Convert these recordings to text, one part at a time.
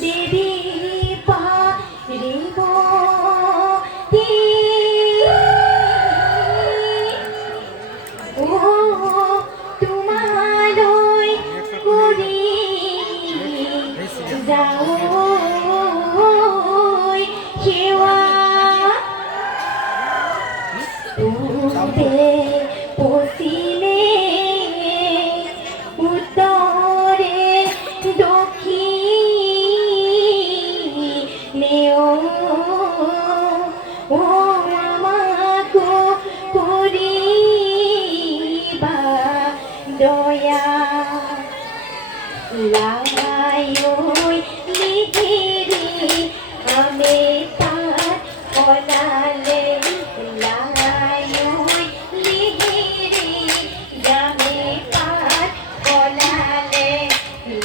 দেবে পারিব ও তোমারই করি যাও সেবা পূর্বে পশ্চিমে উত্তরে দক্ষিণে ও আমাকে করিবা দয়া লাই ওই লিখিরি আমি তার কলালে লাই ওই লিখিরি আমি তার কলালে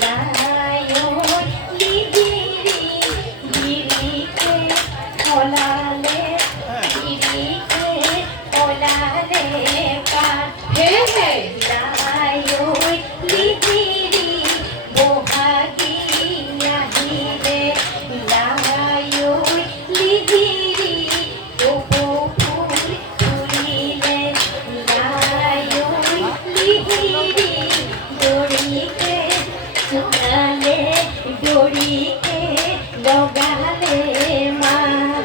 লাই ওই লিখিরি গিরিকে কলালে গিরিকে কলালে পার হে হে লাই ওই লিখিরি বহাগি নাহিরে লাই ওই লিখিরি ফুল ফুলিলে লাই ওই লিখিরি দড়িকে সুনালে দড়িকে লগালে মা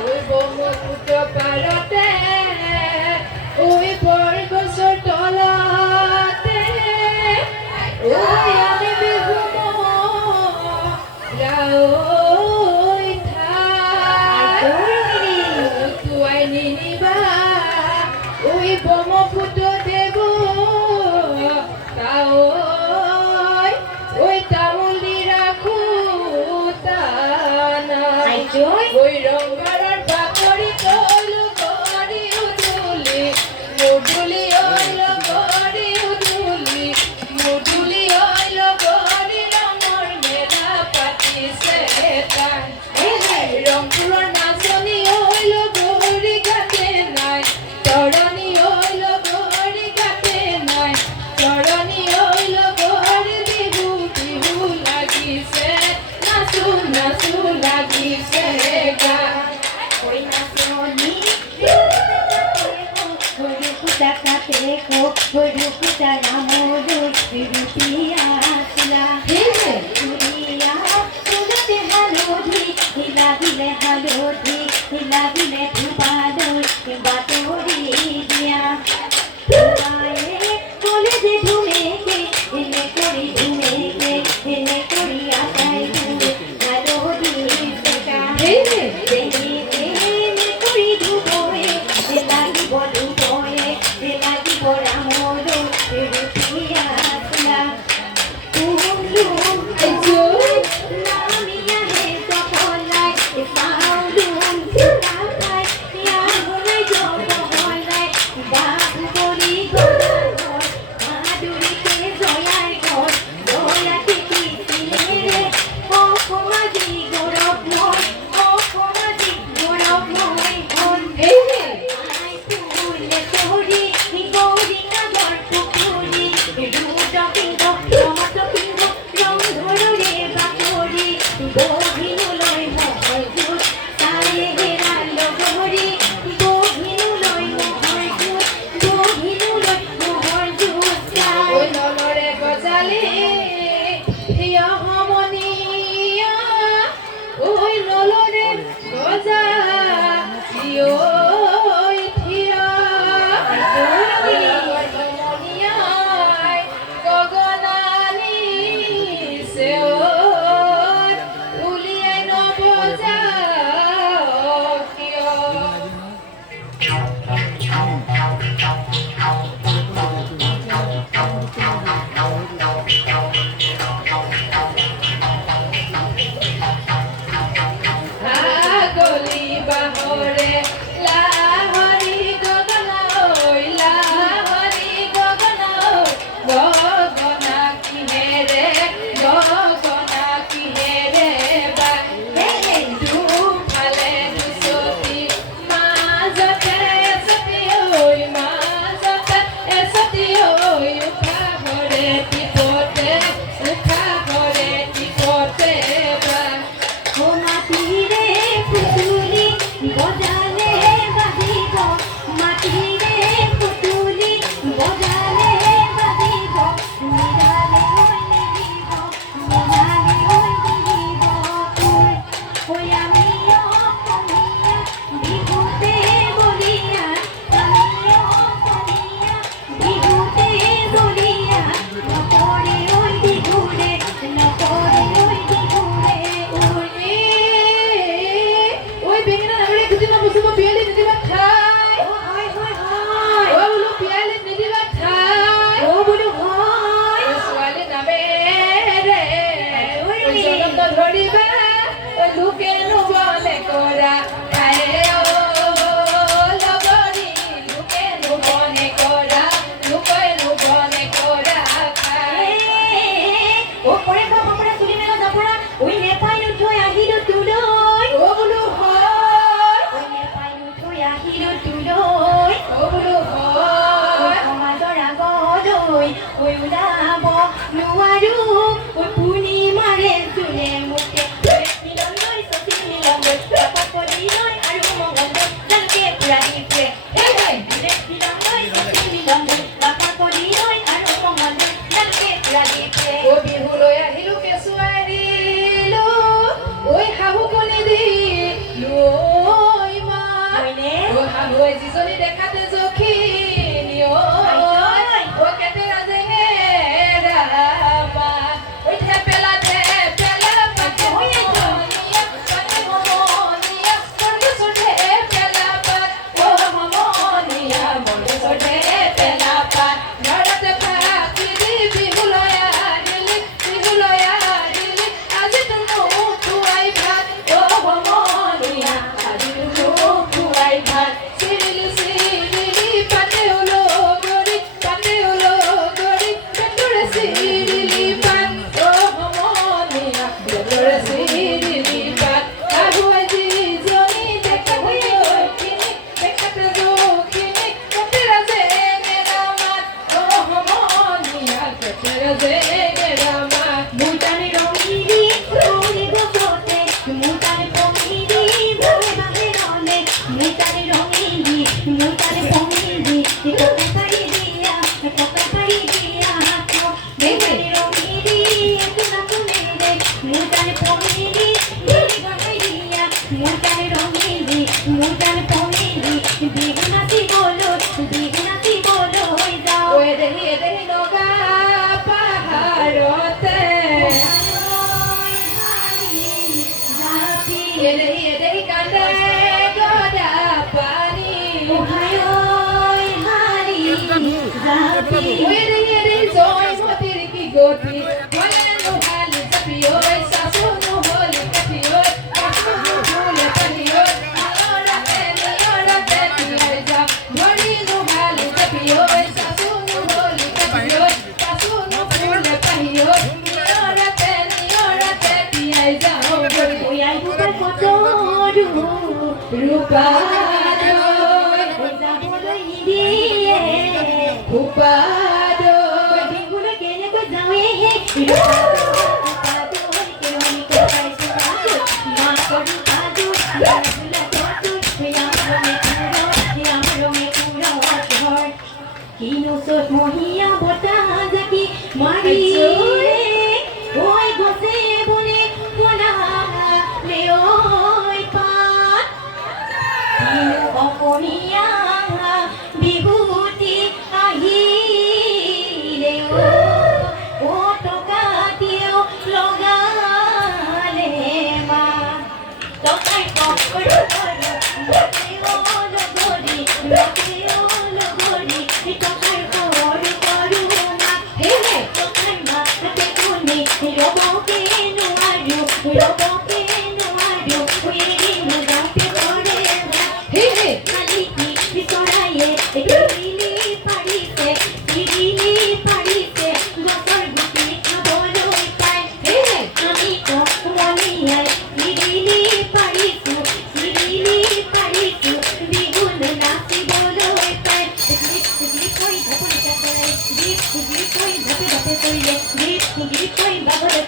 ওই ব্রহ্মপুত্র পারতে ওই বরগছৰ তলতে ওই আমি বিহু মৰাই তুয়াই নিনিবা ওই ব্রহ্মপুত্র দেব তাই ওই তামুলি রাখো তানা ওই রঙার বাকরি কলু করি উদুলি মুদুলি অইল করি উদুলি মুদুলি অইল করি রঙর মেলা পাতিছে তাই রংপুরের নাচনি অইল গরি গাতে নাই তরণী অইল গরি গাতে নাই তরণী অইল গরি বিহু বিহু লাগিছে নাচু নাচু লাগিছে গা ওই নাচনি রূপটা কাতে কো রূপটা নামরু রূপিয়া আসলা রূপিয়া তুলতে হালধি লাগিলে হালধি লাগিলে ধুপাদই বাতরি দিয়া তোমায় বলে যে ঘুমেকে এনে করি ঘুমেকে এনে করি আশায় ঘুমে হালধি সেটা করি ধুবয়ে লাগিব ধুবয়ে লাগিব রামর রূপিয়া আসলা নামিয়া হে সকলাই পাউলুম সুরাপাই ইয়াগুলাই জবহলাই বাবু বলি গলাঘর মাদুরিতে জয়ার ঘর জয়াতে কৃষ্ণে রে অপমাজি গৌরবময় অপমাজি গৌরবময় হন আই ফুলে তোরি গৌরী কাগর পুকুরি রুটা পিঙ্গ রমত পিঙ্গ রং ধরে বাকরি বহিনুলয় মহল জুট তায়ে হেরালো গহরি বহিনুলয় মহল জুট বহিনুলয় মহল জুট ওই নলরে গজালে প্রিয় হমনিয়া ওই নলরে গজা প্রিয় থিয়া হমনিয়ায় গগনালি সেও উলিয়াই নবজা কিয় গলি ও পরে খাপৰা চুলি মেলা জাপৰা ওই নেপাই থৈ আহিলো তুলৈ ও বোলো হয় ওই নেপাই থৈ আহিলো তুলৈ ও বোলো হয় সমাজৰ আগলৈ ওই ওলাব নোৱাৰো ওই পূৰ্ণিমাৰে চুলে মুখে মিলনলৈ চচি মিলনলৈ পাপলিলৈ আৰু মংগললৈ জালকে পুৰাই ফুৰে মিলনলৈ চচি মিলনলৈ পাপলিলৈ আৰু মংগললৈ জালকে পুৰাই ফুৰে ও বিহুলৈ আহিলো কেঁচুৱাই দিলো ঐ শাহু কণী দিলো ঐ মা হয়নে ও শাহুৱে যিজনী দেখাতে জখিনী ঐ ও কেতেৰা জেঙেৰা মা ঐ থেপেলা পাতে সমনীয়া পাতে সমনীয়া মনগছৰ থেপেলা পাত ও সমনীয়া মনগছৰ থেপেলা পাত ঘৰতে ফাঁকি দি বিহুলৈ আহিলি আজি মোক খুৱাই ভাত ও সমনীয়া আজি মোক খুৱাই ভাত চিৰিলি পাতে উলগৰি পেটৰে চিৰিলি পাত ও সমনীয়া পেটৰে চিৰিলি পাত শাহুৱে যিজনী দেখাতে জখিনী কেতেৰা জেঙেৰা মাত ও সমনীয়া কেতেৰা জেঙেৰা মাত মুটানে ৰঙিলি ৰঙি গছতে মুটানে পঙিলি ভাৱে ভাৱে ৰনে মুটানে ৰঙিলি মুটানে পঙিলি ককাই পাৰি দিয়া মুটানে ৰঙিলি কোনা কোনেৰে মুটানে পঙিলি ধৰি গমাই দিয়া মুটানে ৰঙিলি মুটানে পঙিলি বিহু নাচিবলৈ যাওঁ ঐ দেহি নগা পাহাৰতে এদেহি কান্দে গদা পানী ঐ দেহি জয়মতীৰ কি গতি মনে নোহালি জাপি ঐ চাচু নহলি কাঠি ঐ কাঠু নুফুলে পাহি ঐ নিয়ৰতে তিয়াই যাম ধৰি নোহালি জাপি ঐ চাচু নহলি কাঠি ঐ চাচু নুফুলে পাহি ঐ নিয়ৰতে তিয়াই যাম মহিয়া বতাহ জাকি মাৰি ঐ গছে বনে বনালে ঐ পাত অসমীয়া বিহুতি আহিলে ও টকা দিও লগালে মা টকাই লগৰি টকাই কৰো না টকাই মাতে কোনে ৰবকে নোৱাৰো যাওঁতে কৰে মালিকি বিচৰায়ে কিৰিলি পাৰিছে গছৰ গুটি খাবলৈ পায় আমি মনিয়াই কিৰিলি পাৰিছো বিহুলৈ নাচিবলৈ পায় কৈ ঢাপৰি কৰিলে বাগৰে